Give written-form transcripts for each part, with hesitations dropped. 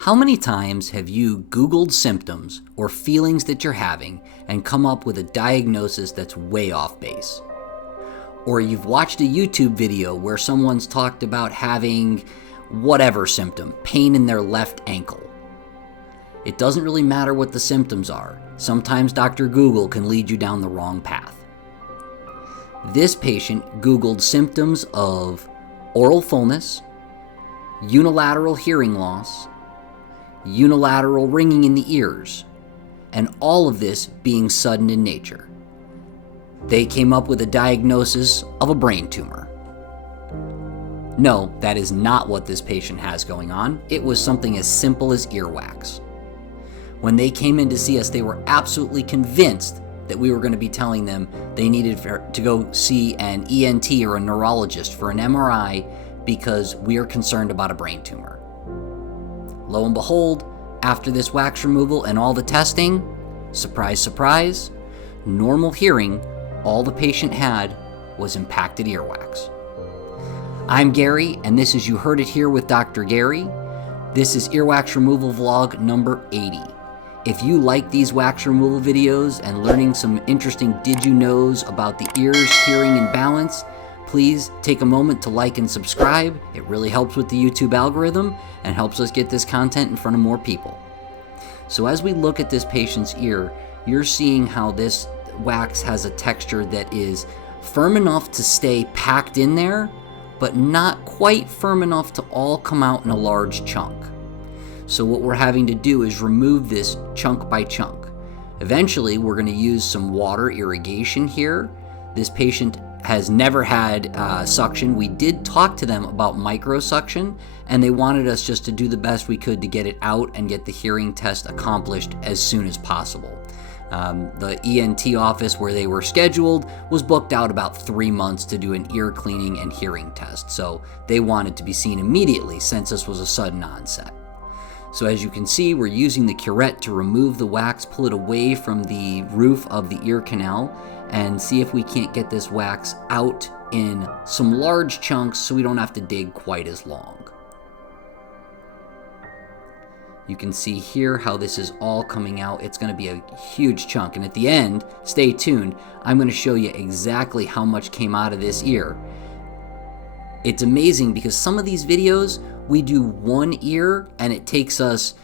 How many times have you Googled symptoms or feelings that you're having and come up with a diagnosis that's way off base? Or you've watched a YouTube video where someone's talked about having whatever symptom, pain in their left ankle. It doesn't really matter what the symptoms are. Sometimes Dr. Google can lead you down the wrong path. This patient Googled symptoms of oral fullness, unilateral hearing loss, unilateral ringing in the ears, and all of this being sudden in nature. They came up with a diagnosis of a brain tumor. No, that is not what this patient has going on. It was something as simple as earwax. When they came in to see us, they were absolutely convinced that we were going to be telling them they needed to go see an ENT or a neurologist for an MRI because we are concerned about a brain tumor. Lo and behold, after this wax removal and all the testing, surprise, surprise, normal hearing, all the patient had was impacted earwax. I'm Gary, and this is You Heard It Here with Dr. Gary. This is earwax removal vlog number 80. If you like these wax removal videos and learning some interesting did you knows about the ears, hearing, and balance, please take a moment to like and subscribe. It really helps with the YouTube algorithm and helps us get this content in front of more people. So as we look at this patient's ear, you're seeing how this wax has a texture that is firm enough to stay packed in there, but not quite firm enough to all come out in a large chunk. So what we're having to do is remove this chunk by chunk. Eventually, we're going to use some water irrigation here. This patient has never had suction. We did talk to them about microsuction, and they wanted us just to do the best we could to get it out and get the hearing test accomplished as soon as possible. The ENT office where they were scheduled was booked out about 3 months to do an ear cleaning and hearing test, so they wanted to be seen immediately since this was a sudden onset. So as you can see, we're using the curette to remove the wax, pull it away from the roof of the ear canal, and see if we can't get this wax out in some large chunks so we don't have to dig quite as long. You can see here how this is all coming out. It's going to be a huge chunk, and at the end, stay tuned, I'm going to show you exactly how much came out of this ear. It's amazing because some of these videos, we do one ear and it takes us,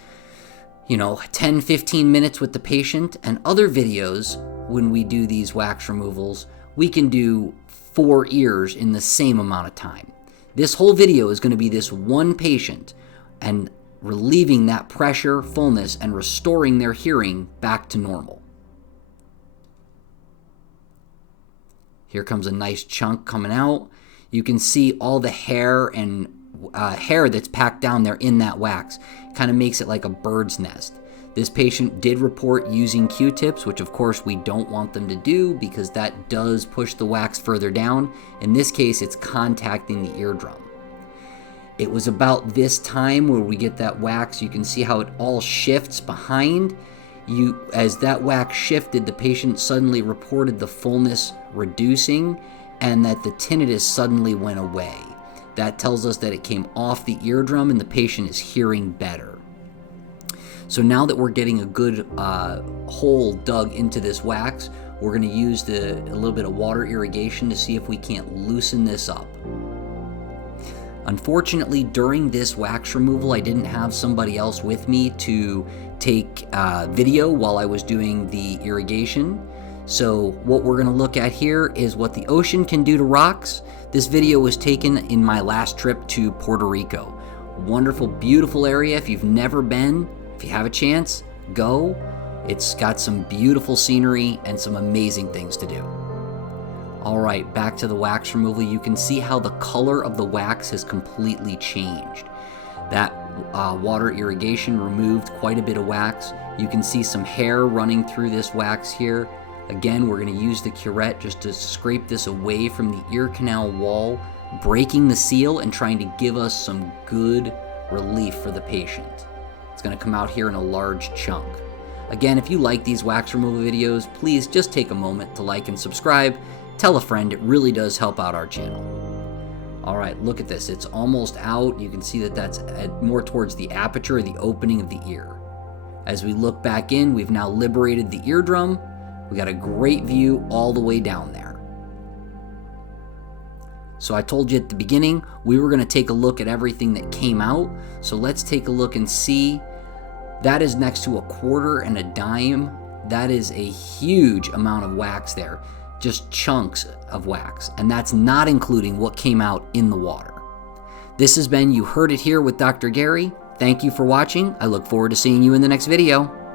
10-15 minutes with the patient, and other videos, when we do these wax removals, we can do 4 ears in the same amount of time. This whole video is going to be this one patient and relieving that pressure, fullness, and restoring their hearing back to normal. Here comes a nice chunk coming out. You can see all the hair and hair that's packed down there in that wax. Kind of makes it like a bird's nest. This patient did report using Q-tips, which of course we don't want them to do because that does push the wax further down. In this case, it's contacting the eardrum. It was about this time where we get that wax. You can see how it all shifts behind. As that wax shifted, the patient suddenly reported the fullness reducing and that the tinnitus suddenly went away. That tells us that it came off the eardrum and the patient is hearing better. So now that we're getting a good hole dug into this wax, we're going to use a little bit of water irrigation to see if we can't loosen this up. Unfortunately, during this wax removal, I didn't have somebody else with me to take video while I was doing the irrigation. So what we're going to look at here is what the ocean can do to rocks. This video was taken in my last trip to Puerto Rico. Wonderful, beautiful area. If you've never been, if you have a chance, go. It's got some beautiful scenery and some amazing things to do. All right, back to the wax removal. You can see how the color of the wax has completely changed. That water irrigation removed quite a bit of wax. You can see some hair running through this wax here. Again, we're going to use the curette just to scrape this away from the ear canal wall, breaking the seal and trying to give us some good relief for the patient. It's going to come out here in a large chunk. Again, if you like these wax removal videos, please just take a moment to like and subscribe. Tell a friend, it really does help out our channel. All right, look at this. It's almost out. You can see that that's more towards the aperture, the opening of the ear. As we look back in, we've now liberated the eardrum. We got a great view all the way down there. So I told you at the beginning, we were going to take a look at everything that came out. So let's take a look and see. That is next to a quarter and a dime. That is a huge amount of wax there. Just chunks of wax. And that's not including what came out in the water. This has been You Heard It Here with Dr. Gary. Thank you for watching. I look forward to seeing you in the next video.